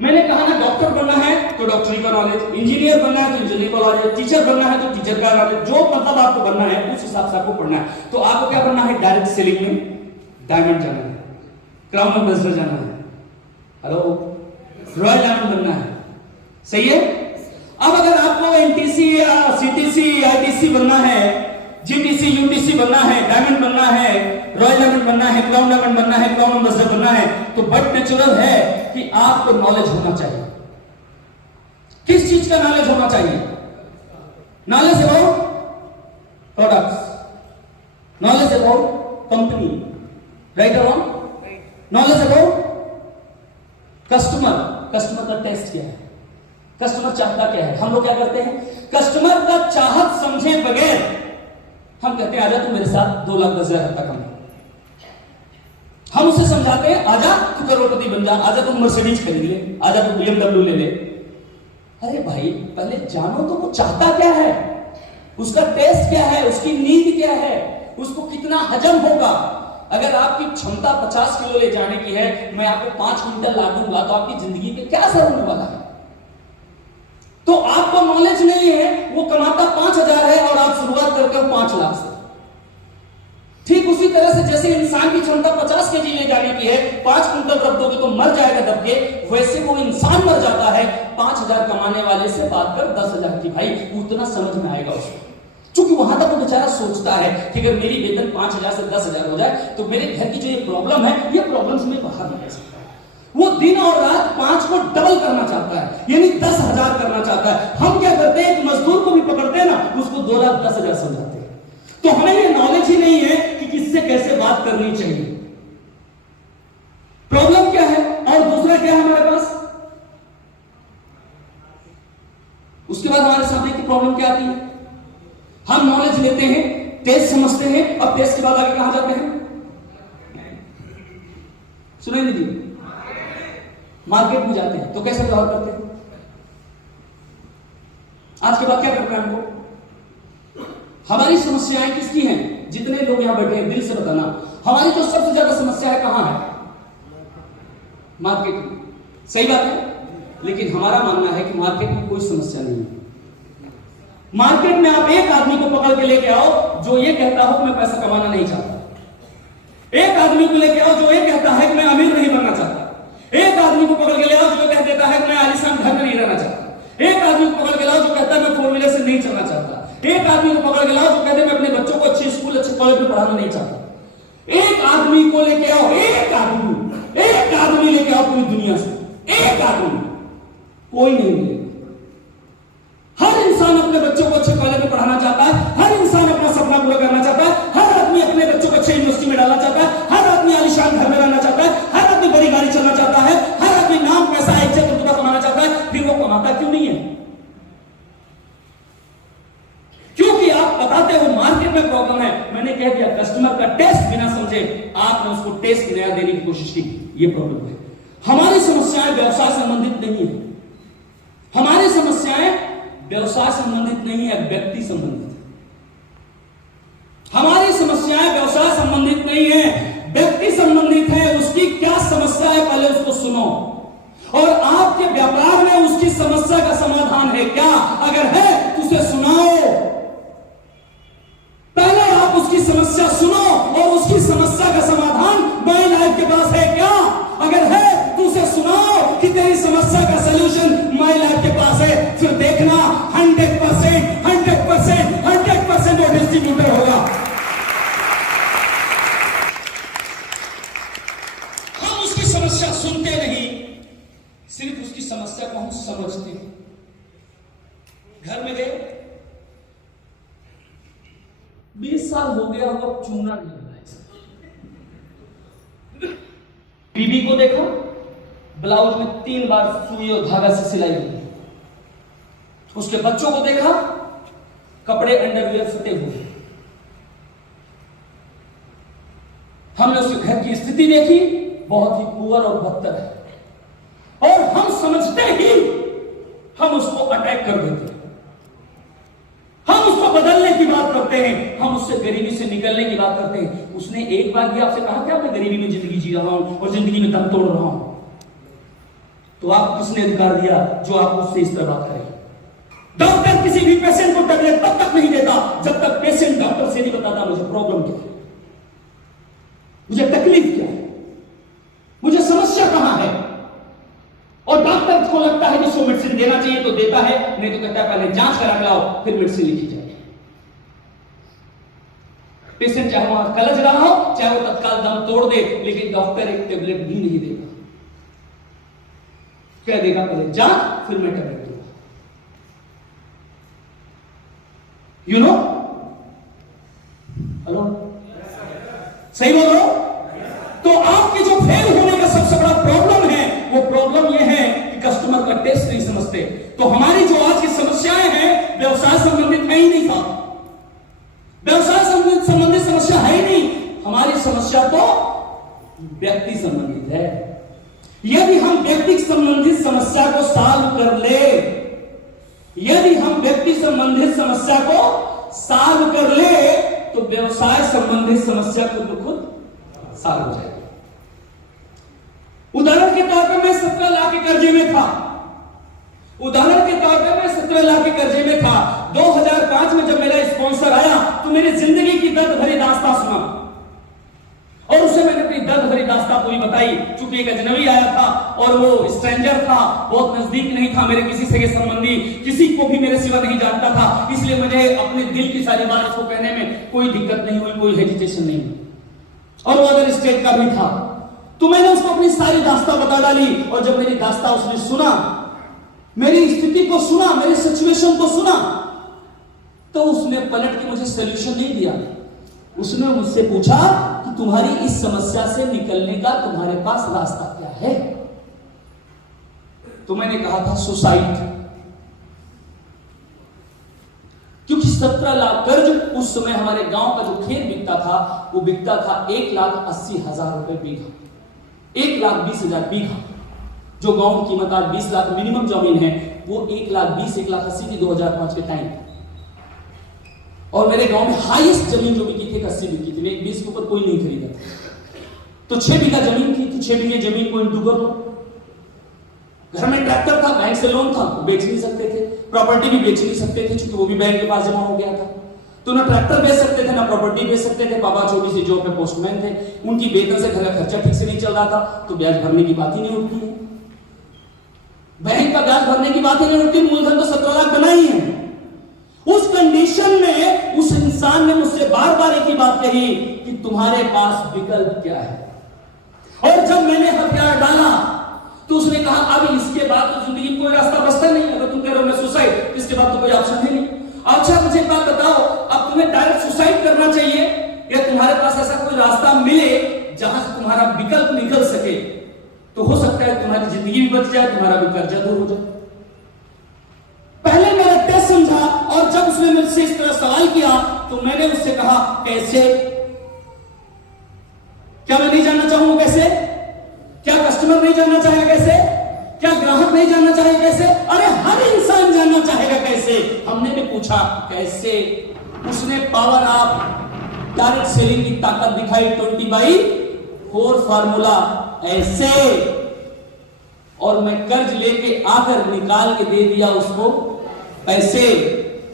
मैंने कहा ना, डॉक्टर बनना है तो डॉक्टरी का नॉलेज, इंजीनियर बनना है तो इंजीनियर का नॉलेज, टीचर बनना है तो टीचर का नॉलेज, जो मतलब आपको बनना है उस हिसाब से आपको पढ़ना है। तो आपको क्या बनना है? डायरेक्ट सेलिंग में डायमंड जाना है, क्राउन एम्बेसडर जाना है, हेलो, रॉयल डायमंड बनना है, सही है। अब अगर आपको एनटीसी या सीटीसी आईटीसी बनना है, जीटीसी यूटीसी बनना है, डायमंड बनना है, रॉयल डायमंड बनना है, क्राउन डायमंड बनना है, क्राउन एम्बेसडर बनना है, तो बट नेचुरल है कि आपको नॉलेज होना चाहिए। किस चीज का नॉलेज होना चाहिए? Knowledge about products, knowledge about company, right और wrong, knowledge about customer, customer का टेस्ट क्या है, कस्टमर चाहता क्या है। हम लोग क्या करते हैं? कस्टमर का चाहत समझे बगैर हम कहते हैं आजा तू मेरे साथ 2,10,000 तक कमा। हम उसे समझाते हैं आजा तू करोड़पति बन जा, आजा तू मर्सिडीज खरीद ले, आजा तू BMW ले ले। अरे भाई पहले जानो तो वो चाहता क्या है, उसका टेस्ट क्या है, उसकी नीड क्या है, उसको कितना हजम होगा। अगर आपकी क्षमता 50 किलो ले जाने की है, मैं आपको 5 क्विंटल ला दूंगा तो आपकी जिंदगी पे क्या असर होने वाला है? तो आपको नॉलेज नहीं है, वो कमाता 5,000 है और आप शुरुआत करके 5 लाख से। ठीक उसी तरह से जैसे इंसान की क्षमता 50 केजी ले जाने की है, 5 क्विंटल रख दोगे तो मर जाएगा दब के, वैसे वो इंसान मर जाता है 5,000 कमाने वाले से बात कर 10,000 की। भाई उतना समझ में आएगा उसको, क्योंकि वहां तक वो बेचारा सोचता है कि अगर मेरी वेतन 5,000 से 10,000 हो जाए तो मेरे घर की जो ये प्रॉब्लम है, ये प्रॉब्लम से मैं बाहर निकल सकता है। वो दिन और रात 5 को डबल करना चाहता है, यानी 10,000 करना चाहता है। हम क्या करते हैं, एक मजदूर को भी पकड़ते हैं ना, उसको 2,10,000 समझाते हैं। तो हमें ये नॉलेज ही नहीं है कि किससे कैसे बात करनी चाहिए। प्रॉब्लम क्या है और दूसरा क्या है हमारे पास। उसके बाद हमारे सामने की प्रॉब्लम क्या आती है, हम नॉलेज लेते हैं, टेस्ट समझते हैं, अब टेस्ट के बाद आगे कहां जाते हैं? सुनेंगे जी, मार्केट में जाते हैं तो कैसे व्यवहार करते हैं। आज के बाद क्या करना है हमको? हमारी समस्याएं किसकी हैं? जितने लोग यहां बैठे हैं दिल से बताना, हमारी जो सबसे ज्यादा समस्या है कहां है? मार्केट में। सही बात है, लेकिन हमारा मानना है कि मार्केट में कोई समस्या नहीं है। मार्केट में आप एक आदमी को पकड़ के लेके आओ जो ये कहता हो कि मैं पैसा कमाना नहीं चाहता, एक आदमी को लेके आओ जो ये कहता है कि मैं अमीर नहीं बनना चाहता, एक आदमी को पकड़ के ले आओ जो कह देता है कि मैं आलीशान घर में नहीं रहना चाहता, एक आदमी को पकड़ के लाओ जो कहता है मैं 4 व्हीलर से नहीं चलना चाहता, एक आदमी को पकड़ के लाओ जो कहते हैं मैं अपने बच्चों को अच्छे स्कूल अच्छे कॉलेज में पढ़ाना नहीं चाहता। एक आदमी को लेके आओ, एक आदमी लेके आओ पूरी दुनिया से, एक आदमी, कोई नहीं मिलेगा। हर इंसान अपने बच्चों को अच्छे कॉलेज में पढ़ाना चाहता है, हर इंसान अपना सपना पूरा करना चाहता है, हर आदमी अपने बच्चों को अच्छे यूनिवर्सिटी में डालना चाहता है, हर आदमी आलीशान घर में रहना चाहता है, हर आदमी बड़ी गाड़ी चलना चाहता है, हर आदमी नाम पैसा इज्जत रुतबा कमाना चाहता है। फिर वो कमाता क्यों नहीं है? क्योंकि आप बताते हो मार्केट में प्रॉब्लम है। मैंने कह दिया कस्टमर का टेस्ट बिना समझे आपने उसको टेस्ट नया देने की कोशिश की, ये प्रॉब्लम है। हमारी समस्याएं व्यवसाय संबंधित नहीं है, हमारी समस्याएं व्यवसाय संबंधित नहीं है, व्यक्ति संबंधित है। हमारी समस्याएं व्यवसाय संबंधित नहीं है, व्यक्ति संबंधित है। उसकी क्या समस्या है पहले उसको सुनो, और आपके व्यापार में उसकी समस्या का समाधान है क्या? अगर है तो उसे सुनाओ। पहले आप उसकी समस्या सुनो और उसकी समस्या का समाधान माई लाइफ के पास है क्या? अगर है तो उसे सुनाओ कि तेरी समस्या का सलूशन माई लाइफ के पास है। फिर देखना 100% वो डिस्ट्रीब्यूटर होगा। हम उसकी समस्या सुनते नहीं, सिर्फ उसकी समस्या को हम समझते हैं। घर में गए, 20 साल हो गया होगा चूना नहीं लगा। बीबी को देखा ब्लाउज में 3 बार सुई और धागा से सिलाई हुई, उसके बच्चों को देखा कपड़े अंडरवियर फटे हुए, हमने उसके घर की स्थिति देखी बहुत ही पुअर और बदतर है, और हम समझते ही हम उसको अटैक कर देते हैं, हम उसको बदलने की बात करते हैं, हम उससे गरीबी से निकलने की बात करते हैं। उसने एक बार भी आपसे कहा क्या मैं गरीबी में जिंदगी जी रहा हूं और जिंदगी में दम तोड़ रहा हूं? तो आप किसने अधिकार दिया जो आप उससे इस तरह बात करें? डॉक्टर किसी भी पेशेंट को टैबलेट तब तक नहीं देता जब तक पेशेंट डॉक्टर से नहीं बताता मुझे प्रॉब्लम क्या है, मुझे तकलीफ क्या है, मुझे समस्या कहां है। और डॉक्टर को लगता है कि उसको मेडिसिन देना चाहिए तो देता है, नहीं तो कहता है पहले जांच करा के लाओ फिर मेडिसिन लिखी जाए। पेशेंट चाहे वहां कलज रहा हो, चाहे वो तत्काल दम तोड़ दे, लेकिन डॉक्टर एक टेबलेट भी नहीं देगा। क्या देगा? पहले जांच फिर मैं टेबलेट दूंगा। You know? हेलो, सही बोल रहा हूं? तो आपके जो फेल होने का सबसे बड़ा प्रॉब्लम है, वो प्रॉब्लम ये है कि कस्टमर का टेस्ट नहीं समझते। तो हमारी जो आज की समस्याएं हैं व्यवसाय संबंधित है ही नहीं था, व्यवसाय संबंधित समस्या है ही नहीं। हमारी समस्या तो व्यक्ति संबंधित है। यदि हम व्यक्ति संबंधित समस्या को सॉल्व कर ले, यदि हम व्यक्ति संबंधित समस्या को सॉल्व कर ले, तो व्यवसाय संबंधित समस्या खुद ब खुद सॉल्व हो जाएगी। उदाहरण के तौर पर मैं 17 लाख के कर्जे में था। उदाहरण के तौर पर मैं 17 लाख के कर्जे में था। 2005 में जब मेरा स्पॉन्सर आया तो मेरी जिंदगी की दर्द भरी दास्तां सुना और उसे मैंने अपनी दर्द भरी दास्तां पूरी बताई। चूंकि एक अजनबी आया था और वो स्ट्रेंजर था, बहुत नजदीक नहीं था, मेरे किसी सगे संबंधी, किसी को भी मेरे सिवा नहीं जानता था, इसलिए मुझे अपने दिल की सारी बात उसको कहने में कोई दिक्कत नहीं हुई, कोई हेजिटेशन नहीं हुई। और वो अदर स्टेट का भी था। तो मैंने उसको अपनी सारी दास्तां बता डाली और जब मेरी दास्तां उसने सुना, मेरी स्थिति को सुना, मेरी सिचुएशन को सुना, तो उसने पलट के मुझे सॉल्यूशन नहीं दिया। उसने मुझसे पूछा कि तुम्हारी इस समस्या से निकलने का तुम्हारे पास रास्ता क्या है? तो मैंने कहा था सुसाइड। क्योंकि 17 लाख कर्ज उस समय हमारे गांव का जो खेत बिकता था वो बिकता था 1,80,000 रुपए बीघा, 1,20,000 बीघा। जो गांव की कीमत आज 20 लाख मिनिमम जमीन है, वो 1,20,000 1,80,000 की 2005 के टाइम। और मेरे गांव में हाईएस्ट जमीन जो बिकी थी 80 बिकी थी, 1,20 के ऊपर कोई नहीं खरीदा। तो 6 बीघा जमीन थी, तो 6 बीघे जमीन को इंटू कर लो। घर में ट्रैक्टर था, बैंक से लोन था, बेच नहीं सकते थे, प्रॉपर्टी भी बेच नहीं सकते थे क्योंकि वो भी बैंक के पास जमा हो गया था। तो ना ट्रैक्टर बेच सकते थे ना प्रॉपर्टी बेच सकते थे। पापा छोटी सी जॉब में पोस्टमैन थे, उनकी वेतन से घर का खर्चा ठीक से नहीं चल रहा था, तो ब्याज भरने की बात ही नहीं उठती है। बैंक का ब्याज भरने की बात ही नहीं उठती, मूलधन तो 17 लाख बना ही है। उस कंडीशन में उस इंसान ने मुझसे बार बार एक ही बात कही कि तुम्हारे पास विकल्प क्या है। और जब मैंने हथियार डाला तो उसने कहा अब इसके बाद तो जिंदगी में कोई रास्ता बचता नहीं। अगर तुम कह रहे हो मैं सुसाइड, इसके बाद तो कोई ऑप्शन है नहीं। अच्छा मुझे एक बात बताओ, अब तुम्हें डायरेक्ट सुसाइड करना चाहिए या तुम्हारे पास ऐसा कोई रास्ता मिले जहां से तुम्हारा विकल्प निकल सके? तो हो सकता है तुम्हारी जिंदगी भी बच जाए, तुम्हारा भी कर्जा दूर हो जाए। पहले मेरा टेस्ट समझा और जब उसने मुझसे इस तरह सवाल किया तो मैंने उससे कहा कैसे? क्या मैं नहीं जानना चाहूंगा कैसे? क्या कस्टमर नहीं जानना चाहेगा कैसे? क्या ग्राहक नहीं जानना चाहेगा कैसे? अरे हर इंसान जानना चाहेगा कैसे। हमने भी पूछा कैसे। उसने पावर ऑफ डायरेक्ट सेलिंग की ताकत दिखाई, 20/4 फार्मूला, ऐसे। और मैं कर्ज लेके आकर निकाल के दे दिया उसको पैसे,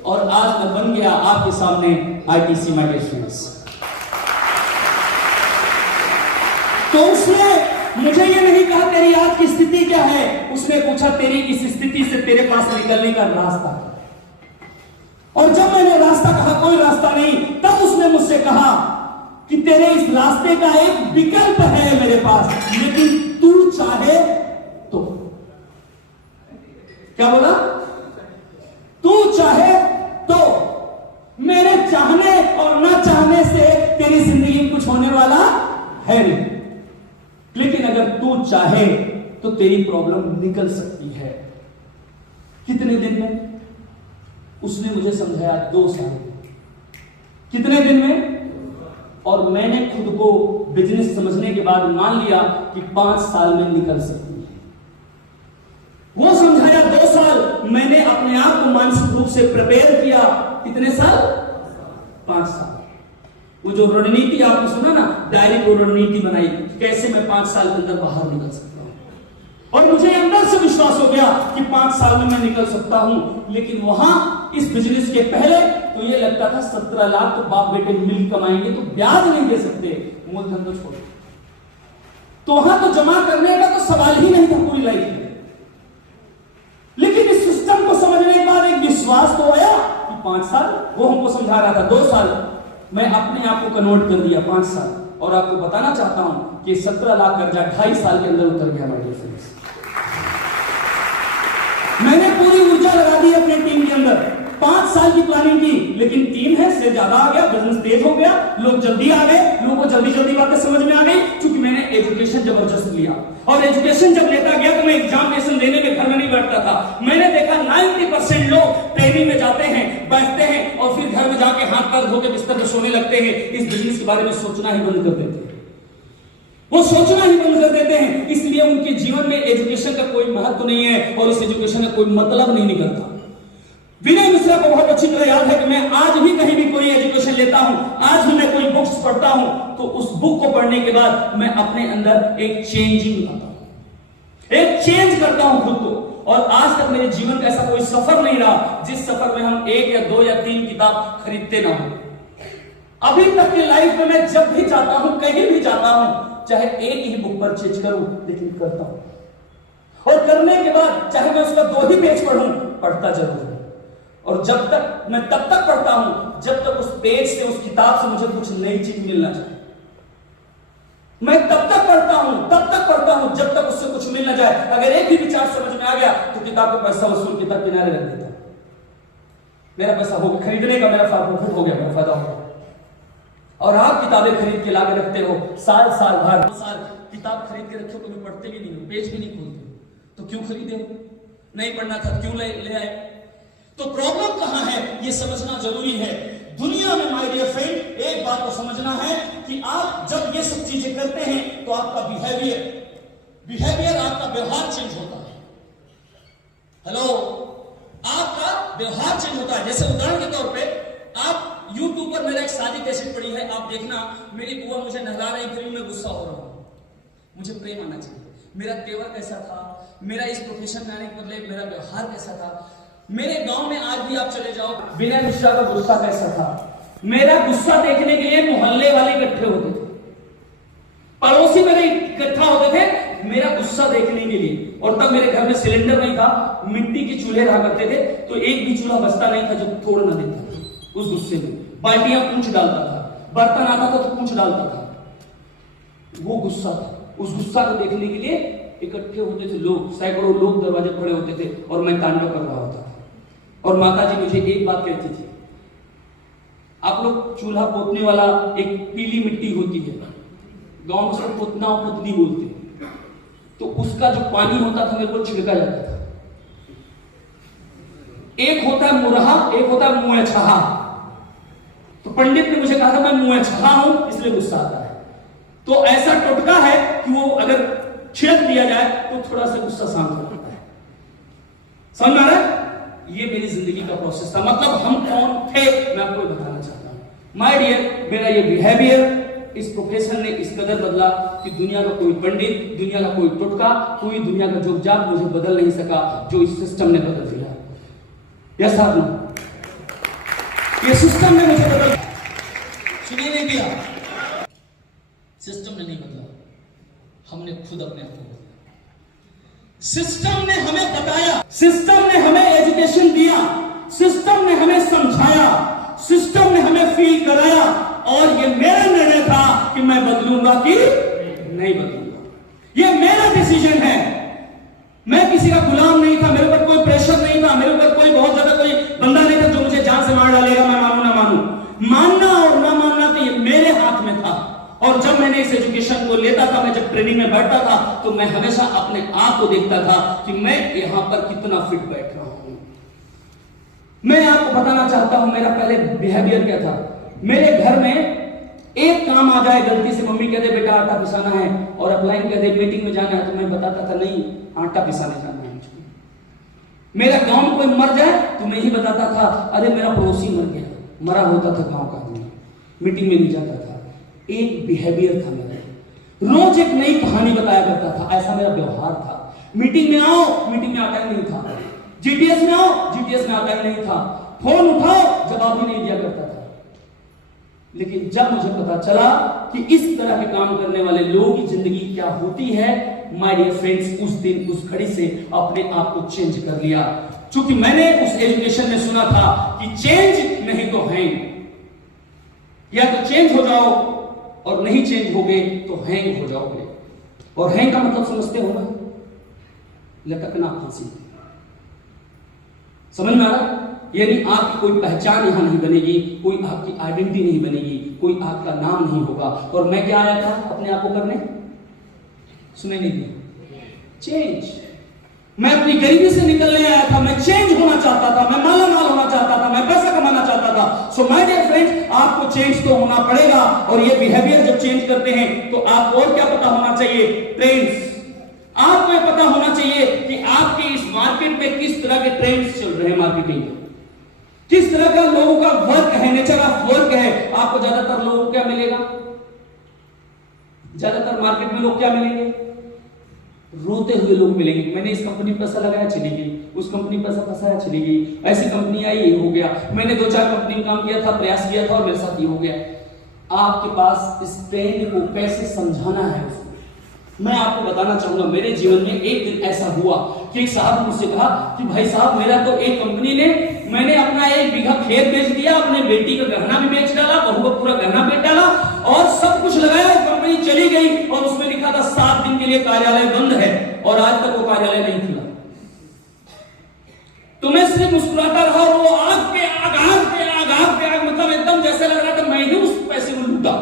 और आज मैं बन गया आपके सामने आईटीसी माय डियर फ्रेंड्स। तो उसने मुझे ये नहीं कहा तेरी आज की स्थिति क्या है, उसने पूछा तेरी इस स्थिति से तेरे पास निकलने का रास्ता। और जब मैंने रास्ता कहा कोई रास्ता नहीं, तब उसने मुझसे कहा कि तेरे इस रास्ते का एक विकल्प है मेरे पास, लेकिन तू चाहे तो। क्या बोला? तू चाहे तो। मेरे चाहने और ना चाहने से तेरी जिंदगी में कुछ होने वाला है नहीं, लेकिन अगर तू चाहे तो तेरी प्रॉब्लम निकल सकती है। कितने दिन में? उसने मुझे समझाया 2 साल। कितने दिन में? और मैंने खुद को बिजनेस समझने के बाद मान लिया कि 5 साल में निकल सकती है। वो समझाया 2 साल, मैंने अपने आप को मानसिक रूप से प्रिपेयर किया। कितने साल? 5 साल। वो जो रणनीति आपने सुना ना, डायरेक्ट वो रणनीति बनाई कैसे मैं 5 साल के अंदर बाहर निकल सकता हूं। और मुझे अंदर से विश्वास हो गया कि 5 साल में मैं निकल सकता हूं। लेकिन वहां इस बिजनेस के पहले तो ये लगता था 17 लाख तो बाप बेटे मिल कमाएंगे तो ब्याज नहीं दे सकते, मूलधन तो छोड़। तो वहां तो जमा करने का तो सवाल ही नहीं था पूरी लाइफ में। लेकिन इस सिस्टम को समझने के बाद एक विश्वास तो आया कि 5 साल, वो हमको समझा रहा था 2 साल, मैं अपने आप को कन्वर्ट कर दिया 5 साल। और आपको बताना चाहता हूं कि 17 लाख कर्जा 2.5 साल के अंदर उतर गया माय डियर फ्रेंड्स। मैंने पूरी ऊर्जा लगा दी अपने टीम के अंदर, 5 साल की प्लानिंग की, लेकिन टीम है से ज्यादा आ गया, बिजनेस तेज हो गया, लोग जल्दी आ गए, लोगों को जल्दी जल्दी बातें समझ में आ गई, क्योंकि मैंने एजुकेशन जबरदस्त लिया। और एजुकेशन जब लेता गया तो मैं एग्जामिनेशन देने में घर में नहीं बैठता था। मैंने देखा 90% लोग ट्रेनिंग में जाते हैं, बैठते हैं और फिर घर में जाके हाथ पैर धो के बिस्तर में सोने लगते हैं। इस बिजनेस के बारे में सोचना ही बंद कर देते हैं, वो सोचना ही बंद कर देते हैं। इसलिए उनके जीवन में एजुकेशन का कोई महत्व नहीं है और इस एजुकेशन का कोई मतलब नहीं निकलता। विनय मिश्रा को बहुत अच्छी तरह याद है कि मैं आज भी कहीं भी कोई एजुकेशन लेता हूं, आज भी मैं कोई बुक्स पढ़ता हूं, तो उस बुक को पढ़ने के बाद मैं अपने अंदर एक चेंजिंग लाता हूं, एक चेंज करता हूं खुद को। और आज तक मेरे जीवन का ऐसा कोई सफर नहीं रहा जिस सफर में हम 1 या 2 या 3 किताब खरीदते ना हो। अभी तक की लाइफ में मैं जब भी जाता हूं, कहीं भी जाता हूं, चाहे एक ही बुक परचेज करूं, लेकिन करता हूं। और करने के बाद चाहे मैं उसका 2 ही पेज पढ़ूं, पढ़ता जरूर हूं। और जब तक मैं तब तक पढ़ता हूं जब तक उस पेज से, उस किताब से मुझे कुछ नई चीज मिलना चाहिए। मैं तब तक पढ़ता हूं जब तक उससे कुछ मिल ना जाए। अगर एक ही विचार समझ में आ गया तो किताब का पैसा वसूल, किताब किनारे रख देता। मेरा पैसा हो गया खरीदने का, मेरा प्रॉफिट हो गया, मेरा फायदा हो गया। और आप किताबें खरीद के लाके रखते हो, साल भर किताब खरीद के रखे हो, कभी पढ़ते भी नहीं हो, पेज भी नहीं खोलते, तो क्यों खरीदे? नहीं पढ़ना था, क्यों ले आए? तो प्रॉब्लम कहां है ये समझना जरूरी है। दुनिया में माय डियर फ्रेंड एक बात को समझना है कि आप जब ये सब चीजें करते हैं तो आपका बिहेवियर, आपका व्यवहार चेंज होता है। हेलो, आपका व्यवहार चेंज होता है। जैसे उदाहरण के तौर पे आप YouTube पर मेरा एक शादी कैसेट पड़ी है, आप देखना, मेरी बुआ मुझे नहला रही थी, मैं गुस्सा हो रहा हूं, मुझे प्रेम आना चाहिए। मेरा तेवर कैसा था, मेरा इस प्रोफेशन में आने के बदले मेरा व्यवहार कैसा था। मेरे गांव में आज भी आप चले जाओ, विनय मिश्रा का गुस्सा कैसा था। मेरा गुस्सा देखने के लिए मोहल्ले वाले इकट्ठे होते थे, पड़ोसी मेरे इकट्ठा होते थे मेरा गुस्सा देखने के लिए। और तब मेरे घर में सिलेंडर नहीं था, मिट्टी के चूल्हे रहा करते थे, तो एक भी चूल्हा बचता नहीं था जो तोड़ न देता उस गुस्से में। बाल्टियां पूंछ डालता था, बर्तन आता था तो पूंछ डालता था। वो गुस्सा था। उस गुस्सा को देखने के लिए इकट्ठे होते थे लोग, सैकड़ों लोग दरवाजे खड़े होते थे और मैं तांडव कर रहा होता था। और माताजी मुझे एक बात कहती थी, आप लोग चूल्हा पोतने वाला, एक पीली मिट्टी होती है, गांव में उसको पोतना और पुतनी बोलते हैं, तो उसका जो पानी होता था मेरे को छिड़का जाता था। एक होता है मुरहा, एक होता है मुँह छहा। तो पंडित ने मुझे कहा था मैं मुँह छहा हूं इसलिए गुस्सा आता है। तो ऐसा टोटका है कि वो अगर छिड़क दिया जाए तो थोड़ा सा गुस्सा शांत हो जाता है। समझ में आ रहा है? ये मेरी जिंदगी का प्रोसेस था। मतलब हम कौन थे मैं आपको बताना चाहता हूं। माय डियर, मेरा ये बिहेवियर इस प्रोफेशन ने इस कदर बदला कि दुनिया का कोई पंडित, दुनिया का कोई टोटका, कोई दुनिया का जोगजाग मुझे बदल नहीं सका जो इस सिस्टम ने बदल दिया। यस सर, नो, ये सिस्टम ने मुझे बदल सुनिए नहीं दिया। सिस्टम ने नहीं बदला, हमने खुद अपने आप को बदला। सिस्टम ने हमें बताया, सिस्टम ने हमें एजुकेशन दिया, सिस्टम ने हमें समझाया, सिस्टम ने हमें फील कराया, और ये मेरा निर्णय था कि मैं बदलूंगा कि नहीं बदलूंगा। ये मेरा डिसीजन है। मैं किसी का गुलाम नहीं था, मेरे ऊपर कोई प्रेशर नहीं था, मेरे ऊपर कोई बहुत ज्यादा कोई बंदा नहीं था जो मुझे जान से मार डालेगा, मैं मानू ना मानू। मानना और ना मानना तो ये मेरे हाथ में था। और जब मैंने इस एजुकेशन को लेता था, मैं जब ट्रेनिंग में बैठता था, तो मैं हमेशा अपने आप को देखता था कि मैं यहां पर कितना फिट बैठ रहा हूं। मैं आपको बताना चाहता हूं मेरा पहले बिहेवियर क्या था। मेरे घर में एक काम आ जाए, गलती से मम्मी कहते बेटा आटा पिसाना है, और अपलाइन कहते मीटिंग में जाना है, तो मैं बताता था नहीं, आटा पिसाने जाना है मुझको। मेरा गांव में कोई मर जाए तो मैं ही बताता था अरे मेरा पड़ोसी मर गया, मरा होता था गांव का आदमी, मीटिंग में नहीं जाता था। एक बिहेवियर था मेरा, रोज एक नई कहानी बताया करता था, ऐसा मेरा व्यवहार था। मीटिंग में आओ, मीटिंग में आता ही नहीं था। जीटीएस में आओ, जीटीएस में आता ही नहीं था। फोन उठाओ, जवाब ही नहीं दिया करता था। लेकिन जब मुझे पता चला कि इस तरह के काम करने वाले लोगों की जिंदगी क्या होती है, माय डियर फ्रेंड्स, उस दिन उस घड़ी से अपने आप को चेंज कर लिया। क्योंकि मैंने उस एजुकेशन में सुना था कि चेंज नहीं तो हैंग, या तो चेंज हो जाओ और नहीं चेंज होगे तो हैंग हो जाओगे। और हैंग का मतलब समझते हो ना, लटकना, फांसी। समझ में आ रहा? यानी आपकी कोई पहचान यहां नहीं बनेगी, कोई आपकी आइडेंटिटी नहीं बनेगी, कोई आपका नाम नहीं होगा। और मैं क्या आया था अपने आप को करने? सुने नहीं दिया, चेंज। मैं अपनी गरीबी से निकलने आया था, मैं चेंज होना चाहता था, मैं मालामाल होना चाहता था, मैं पैसा कमाना चाहता था। सो माय डियर फ्रेंड्स, आपको चेंज तो होना पड़ेगा। और ये बिहेवियर जब चेंज करते हैं तो आपको और क्या पता होना चाहिए? ट्रेंड्स। आपको ये पता होना चाहिए कि आपके इस मार्केट में किस तरह के ट्रेंड्स चल रहे हैं, मार्केटिंग के किस तरह का लोगों का वर्क है, नेचर ऑफ वर्क है। आपको ज्यादातर लोगों को क्या मिलेगा? ज्यादातर मार्केट में लोग क्या मिलेंगे? रोते हुए लोग मिलेंगे। मैंने इस कंपनी में पैसा लगाया, चली गई, उस कंपनी में पैसा फंसाया, चली गई, ऐसी कंपनी आई, ये हो गया, मैंने 2-4 कंपनी में काम किया था, प्रयास किया था और मेरे साथ ये हो गया। आपके पास इस ट्रेंड को कैसे समझाना है उसको मैं आपको बताना चाहूंगा। मेरे जीवन में एक दिन ऐसा हुआ कि एक साहब मुझसे कहा कि भाई साहब, मेरा तो एक कंपनी ने, मैंने अपना 1 बीघा खेत बेच दिया, अपने बेटी का गहना भी बेच डाला, बहू का पूरा गहना बेच डाला और सब कुछ लगाया, कंपनी चली गई और उसमें लिखा था 7 दिन के लिए कार्यालय बंद है, और आज तक वो कार्यालय नहीं खुला। तो मैं सिर्फ मुस्कुराता रहा। वो आग पे आग, आग पे आग, आग पे आग, मतलब एकदम जैसे लग रहा था मैं ही उस पैसे को लूटा।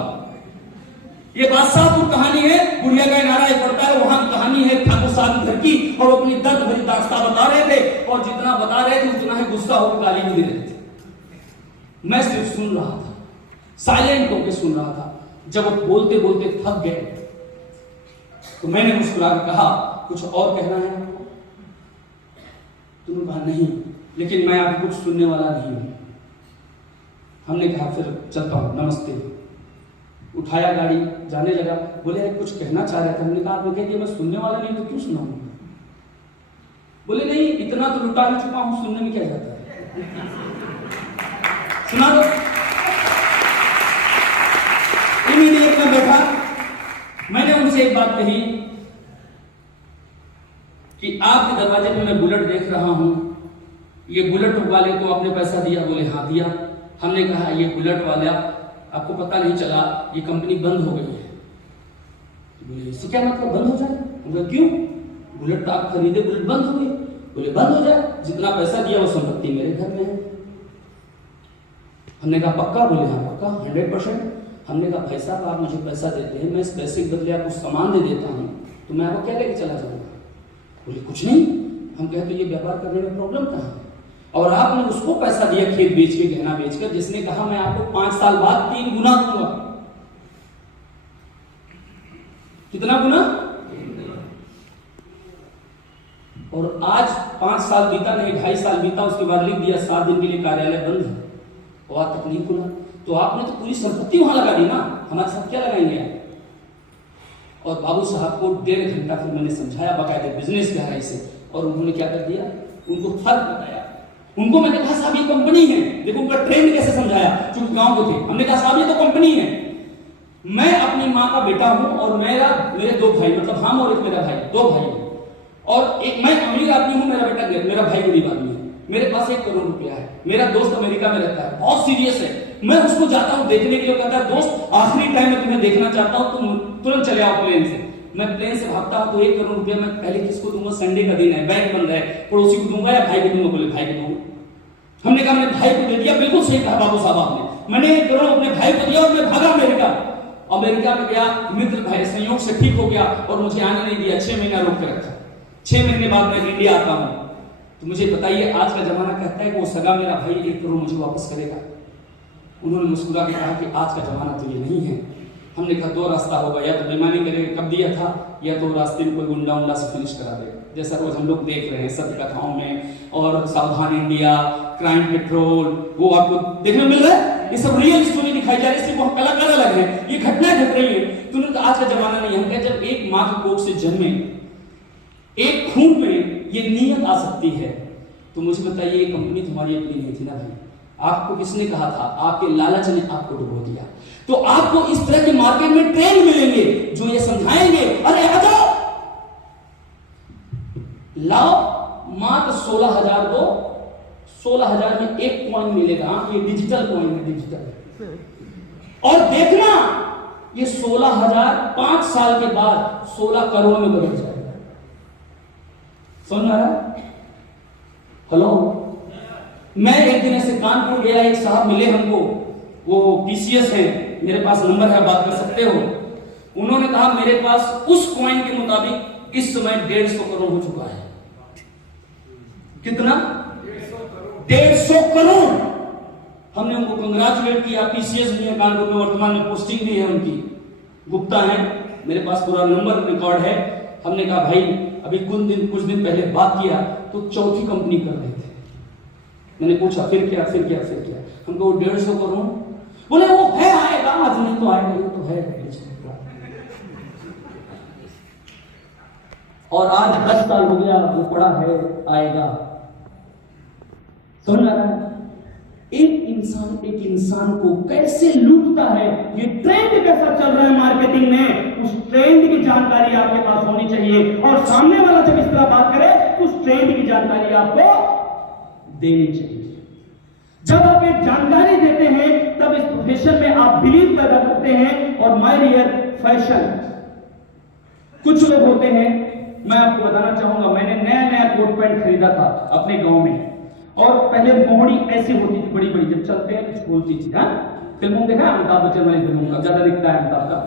ये बादशाहपुर कहानी है, बुढ़िया का नारा पड़ता है, वहां की कहानी है ठाकुर साहब घर की, और अपनी दर्द भरी दास्तां बता रहे थे, और जितना बता रहे थे उतना ही गुस्सा होकर गाली भी दे रहे थे। मैं सिर्फ सुन रहा था, साइलेंट होकर सुन रहा था। जब वो बोलते बोलते थक गए तो मैंने मुस्कुरा कर कहा, कुछ और कहना है आपको? तुमने कहा नहीं, लेकिन मैं आपको कुछ सुनने वाला नहीं हूं। हमने कहा फिर चलता हूं, नमस्ते। उठाया, गाड़ी जाने लगा। बोले कुछ कहना चाह रहे थे। हमने कहा, आपने कह दिया मैं सुनने वाला नहीं तो क्यों सुनाऊंगा? बोले नहीं, इतना तो लुटा ही चुका हूं, सुनने में क्या जाता है, सुना दो। इमीडिएट में बैठा, मैंने उनसे एक बात कही कि आपके दरवाजे पे मैं बुलेट देख रहा हूं, ये बुलेट वाले को आपने पैसा दिया? बोले हाँ दिया। हमने कहा ये बुलेट वाला आपको पता नहीं चला, ये कंपनी बंद हो गई है। बोले इससे क्या मतलब बंद हो जाए? बोले क्यों? बुलेट तो आप खरीदे, बुलेट बंद हो गई। बोले बंद हो जाए, जितना पैसा दिया वो संपत्ति मेरे घर में है। हमने कहा पक्का? बोले हाँ पक्का, 100%। हमने कहा भाई साहब, आप मुझे पैसा देते हैं, मैं इस पैसे के बदले आपको सामान दे देता हूँ, तो मैं आपको क्या लेके चला जाऊंगा? बोले कुछ नहीं। हम कहते ये व्यापार करने में प्रॉब्लम कहाँ है? और आपने उसको पैसा दिया खेत बेच के, गहना बेचकर, जिसने कहा मैं आपको 5 साल बाद 3 गुना दूंगा। कितना गुना? और आज 5 साल बीता नहीं, 2.5 साल बीता, उसके बाद लिख दिया 7 दिन के लिए कार्यालय बंद है, और आज तक नहीं खुला। तो आपने तो पूरी संपत्ति वहां लगा दी ना, हमारे साथ क्या लगाएंगे आप? और बाबू साहब को 1.5 घंटा फिर मैंने समझाया बाकायदे बिजनेस गहराई से, और उन्होंने क्या कर दिया, उनको फर्क बताया। उनको मैंने कहा साहब ये कंपनी है, देखो उनका ट्रेंड कैसे समझाया, क्योंकि गांव के थे। हमने कहा साहब ये तो कंपनी है, मैं अपनी माँ का बेटा हूं, और मेरे 2 भाई, मतलब हम और एक मेरा भाई, 2 भाई, और एक मैं अमीर आदमी हूं, मेरा भाई गरीब आदमी है। मेरे पास 1 करोड़ रुपया है, मेरा दोस्त अमेरिका में रहता है, बहुत सीरियस है। मैं उसको जाता हूं देखने के लिए, कहता है दोस्त आखिरी टाइम में तुम्हें देखना चाहता हूं, तुम तुरंत चले आओ प्लेन से। मैं प्लेन से भागता हूं तो 1 करोड़ रुपया मैं पहले किसको दूंगा? संडे का दिन है, बैंक बंद है, पड़ोसी को दूंगा या भाई को दूंगा? बोले भाई को दूंगा। हमने कहा मैंने भाई को दे दिया। बिल्कुल सही कहा बाबू साहब आपने। मैंने 1 करोड़ अपने भाई को दिया और मैं भागा अमेरिका में गया। मित्र भाई संयोग से ठीक हो गया और मुझे आने नहीं दिया, 6 महीना रोक के रखा। 6 महीने बाद मैं इंडिया आता हूं, तो मुझे बताइए आज का जमाना कहता है कि वो सगा मेरा भाई 1 करोड़ मुझे वापस करेगा? उन्होंने मुस्कुरा के कहा कि आज का जमाना तो ये नहीं है। हमने कहा 2 रास्ता होगा, या तो बेईमानी करेगा, कब दिया था, या तो रास्ते में कोई गुंडा से फिनिश करा देगा, जैसा रोज हम लोग देख रहे हैं सत्य कथाओं में, और सावधान इंडिया, क्राइम पेट्रोल, वो आपको देखने मिल रहा है। ये सब रियल स्टोरी दिखाई जा रही है, सिर्फ कलाकार अलग है, ये घटनाएं घट रही है। तो आज का जमाना नहीं है। जब एक माँ की कोख से जन्मे एक खून में ये नीयत आ सकती है। तो मुझे बताइए, ये कंपनी तुम्हारी अपनी नहीं थी ना भाई, आपको किसने कहा था? आपके लालच ने आपको डुबो दिया। तो आपको इस तरह के मार्केट में ट्रेंड मिलेंगे जो ये समझाएंगे, अरे आ जाओ, लाओ, मात्र 16,000 दो, 16,000 में एक कॉइन मिलेगा। ये डिजिटल कॉइन है, डिजिटल। और देखना, ये 16,000 5 साल के बाद 16 करोड़ में बदल जाएगा। समझ आ रहा है? हेलो, मैं एक दिन ऐसे कानपुर गया, एक साहब मिले हमको, वो पीसीएस हैं, मेरे पास नंबर है, बात कर सकते हो। उन्होंने कहा मेरे पास उस कॉइन के मुताबिक इस समय 150 करोड़ हो चुका है। कितना? 150 करोड़। हमने उनको कंग्रेचुलेट किया। पीसीएस भी है कानपुर में, वर्तमान में पोस्टिंग भी है उनकी, गुप्ता है, मेरे पास पूरा नंबर रिकॉर्ड है। हमने कहा भाई, अभी कुछ दिन पहले बात किया तो चौथी कंपनी कर रहे थे। मैंने पूछा फिर क्या? हमको 150 करोड़। बोले वो है, आएगा, आज नहीं तो आएगा, ये तो है। और आज 10 साल हो गया, वो पड़ा है, आएगा। समझ आ रहा है? एक इंसान को कैसे लूटता है, ये ट्रेंड कैसा चल रहा है मार्केटिंग में, उस ट्रेंड की जानकारी आपके पास होनी चाहिए। और सामने वाला जब इस तरह बात करे तो उस ट्रेंड की जानकारी आपको देनी चाहिए। जब आप एक जानकारी देते हैं तब इस प्रोफेशन में आप बिलीव पैदा करते हैं। और माय डियर फैशन, कुछ लोग होते हैं, मैं आपको बताना चाहूंगा, मैंने नया कोट पैंट खरीदा था अपने गांव में, और पहले मोहड़ी ऐसी होती थी, बड़ी बड़ी, जब चलते हैं कुछ बोलती थी। हाँ, फिल्मों देखा है, अमिताभ बच्चन वाली फिल्मों का ज्यादा दिखता है अमिताभ का,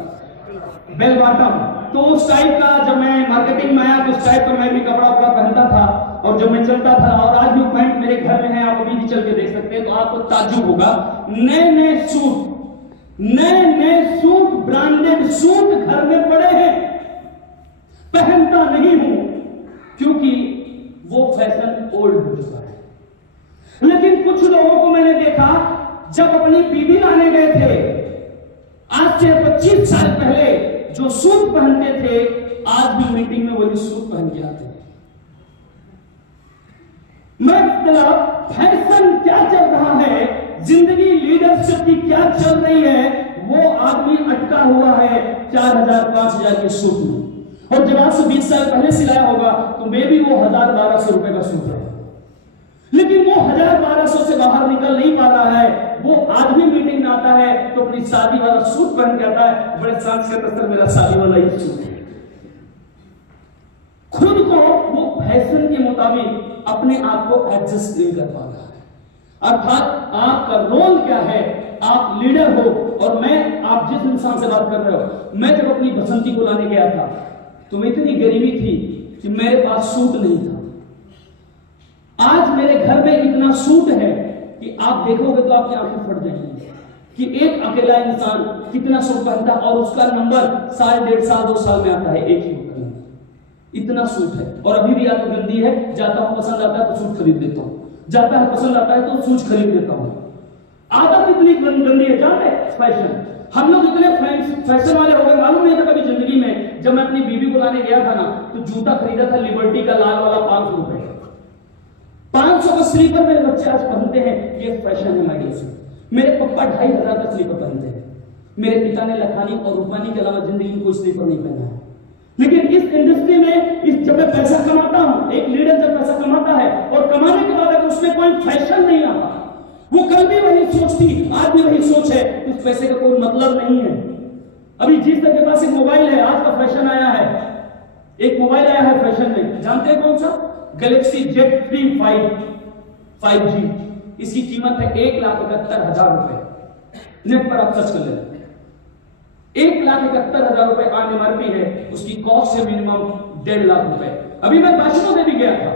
बेल बॉटम। तो उस टाइप का जब मैं मार्केटिंग में आया तो उस टाइप का मैं भी कपड़ा पहनता था, और जब मैं चलता था, और आज भी पैंट मेरे घर में है, आप अभी भी चल के देख सकते हैं, तो आपको ताज्जुब होगा। नए सूट, ब्रांडेड सूट घर में पड़े हैं, पहनता नहीं हूं क्योंकि वो फैशन ओल्ड हो चुका है। लेकिन कुछ लोगों को मैंने देखा, जब अपनी बीवी लाने गए थे, आज से 25 साल पहले जो सूट पहनते थे, आज भी मीटिंग में वही सूट पहन के आते हैं। मतलब फैशन क्या चल रहा है, जिंदगी लीडरशिप की क्या चल रही है, वो आदमी अटका हुआ है 4,000 5,000 के सूट में। और जब आज से 20 साल पहले सिलाया होगा तो मे भी वो 1,000-1,200 रुपए का सूट है। लेकिन वो 1,000-1,200 से बाहर निकल नहीं पा रहा है। वो आज भी मीटिंग में आता है तो अपनी शादी वाला सूट पहन के आता है, बड़े शान से कहता है मेरा शादी वाला ही सूट है। खुद को वो फैशन के मुताबिक अपने आप को एडजस्ट नहीं कर पा रहा है। अर्थात आपका रोल क्या है, आप लीडर हो। और मैं, आप जिस इंसान से बात कर रहे हो, मैं जब अपनी बसंती को लाने गया था तो इतनी गरीबी थी कि मेरे पास सूट नहीं था। आज मेरे घर में इतना सूट है कि आप देखोगे तो आपकी आंखें फट जाएंगी कि एक अकेला इंसान कितना सूट पहनता है, और उसका नंबर 1.5 साल 2 साल में आता है, एक ही होता है। इतना सूट है, और अभी भी आदत गंदी है, जाता हूं पसंद आता है तो सूट खरीद लेता हूं, जाता है पसंद आता है तो सूट खरीद लेता हूं। आदत इतनी गंदी है, जानते फैशन। हम लोग इतने फैशन वाले हो गए, मालूम नहीं था कभी जिंदगी में। जब मैं अपनी बीवी को लाने गया था ना, तो जूता खरीदा था लिबर्टी का लाल वाला 500 रुपए का। 500 का स्लीपर मेरे बच्चे आज पहनते हैं, ये फैशन है माइडिया से। मेरे पप्पा 2,500 का स्लीपर पहनते हैं। मेरे पिता ने लखानी और रूपानी के अलावा जिंदगी में कोई स्लीपर नहीं पहना है। लेकिन इस इंडस्ट्री में जब मैं पैसा कमाता हूं, एक लीडर जब पैसा कमाता है और कमाने के बाद अगर उसमें कोई फैशन नहीं आता, वो कल भी वही सोच थी, आज भी वही सोच है, उस पैसे का कोई मतलब नहीं है। अभी जिस तरह के पास एक मोबाइल है, आज का फैशन आया है, एक मोबाइल आया है फैशन में, जानते हैं कौन सा? Galaxy Z3 5G। इसकी कीमत है 1,71,000 रुपए। नेट पर आप सर्च कर लेना, 1,71,000 रुपए MRP है, उसकी कॉस्ट है मिनिमम 1.5 लाख रुपए। अभी मैं वैष्णो देवी गया था,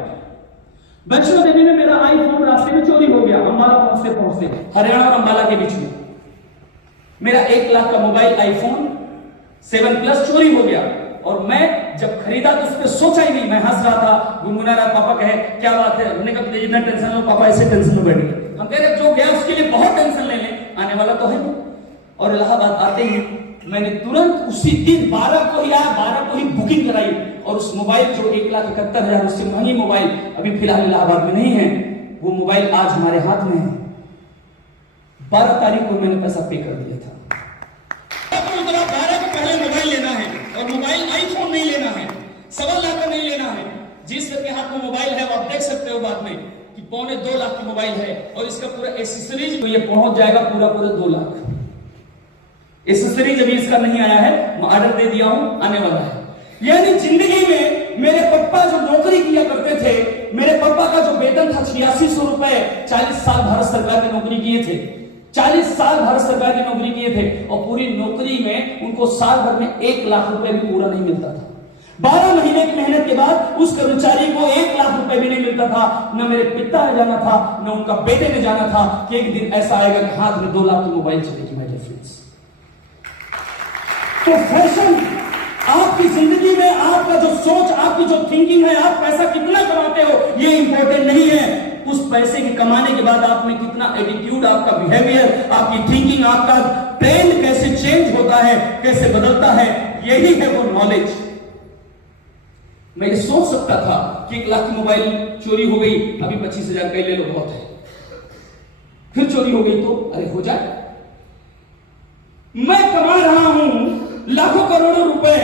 वैष्णो देवी में मेरा आईफोन रास्ते में चोरी हो गया, अंबाला पहुंचते हरियाणा और अंबाला के बीच में मेरा 1 लाख का मोबाइल आईफोन 7 प्लस चोरी हो गया। और मैं जब खरीदा तो उस पर सोचा ही नहीं, मैं हंस रहा था, गुनगुना रहा। पापा कहे क्या बात है, हमने कहा इतना टेंशन लो। पापा ऐसे टेंशन में बैठ गए। हम कह रहे जो गया उसके लिए बहुत टेंशन ले लें, आने वाला तो है। और इलाहाबाद आते ही मैंने तुरंत उसी दिन 12 को ही बुकिंग कराई, और उस मोबाइल जो 1,71,000 उससे महंगी मोबाइल अभी फिलहाल इलाहाबाद में नहीं है, वो मोबाइल आज हमारे हाथ में है। 12 तारीख को मैंने पैसा पे कर दिया था। 12 को पहले मोबाइल लेना है और मोबाइल आईफोन नहीं लेना है, 1.25 लाख का नहीं लेना है। जिस के हाथ में मोबाइल है वो आप देख सकते हो बाद में कि 2.25 लाख की मोबाइल है और इसका पूरा एसेसरीज तो ये पहुंच जाएगा पूरा 2 लाख। एसेसरीज अभी इसका नहीं आया है, मैं ऑर्डर दे दिया हूं, आने वाला है। यानी जिंदगी में मेरे पापा जो नौकरी किया करते थे, मेरे पापा का जो वेतन था 8600 रुपए, 40 साल भारत सरकार की नौकरी किए थे, 40 साल भारत सरकार की नौकरी किए थे और पूरी नौकरी में उनको साल भर में 1 लाख रुपए भी पूरा नहीं मिलता था। 12 महीने की मेहनत के बाद उस कर्मचारी को 1 लाख रुपए भी नहीं मिलता था। न मेरे पिता ने जाना था, न उनका बेटे ने जाना था कि एक दिन ऐसा आएगा कि हाथ में 2 लाख की मोबाइल चलेगी। माय डियर फ्रेंड्स, तो फैशन आपकी जिंदगी में, आपका जो सोच, आपकी जो थिंकिंग है, आप पैसा कितना कमाते हो ये इंपॉर्टेंट नहीं है। उस पैसे के कमाने के बाद आप में कितना एटीट्यूड, आपका बिहेवियर, आपकी थिंकिंग, आपका ट्रेंड कैसे चेंज होता है, कैसे बदलता है, यही है वो नॉलेज। मैं ये सोच सकता था कि 1 लाख की मोबाइल चोरी हो गई, अभी 25,000 का ले लो, बहुत है। फिर चोरी हो गई तो अरे हो जाए। मैं कमा रहा हूं लाखों करोड़ों रुपए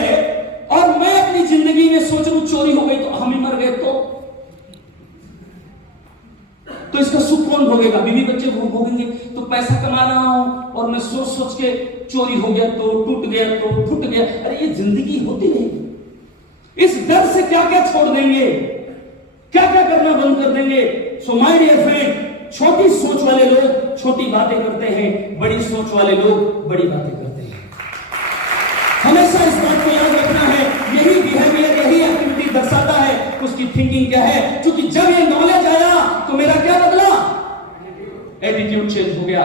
और मैं अपनी जिंदगी में सोच रहा हूं चोरी हो गई तो हम ही मर गए तो इसका सुख कौन भोगेगा? बीवी बच्चे भोगेंगे। तो पैसा कमा रहा हूं और मैं सोच सोच के चोरी हो गया तो, टूट गया तो, फूट गया। अरे ये जिंदगी होती नहीं। इस डर से क्या क्या छोड़ देंगे, क्या क्या करना बंद कर देंगे। सो माय डियर फ्रेंड, छोटी सोच वाले लोग छोटी बातें करते हैं, बड़ी सोच वाले लोग बड़ी बातें करते हैं। हमेशा इस बात को याद रखना है। यही बिहेवियर, यही एक्टिविटी दर्शाता है उसकी थिंकिंग क्या है। क्योंकि जब ये नॉलेज आया तो मेरा क्या बदला? एटीट्यूड चेंज हो गया।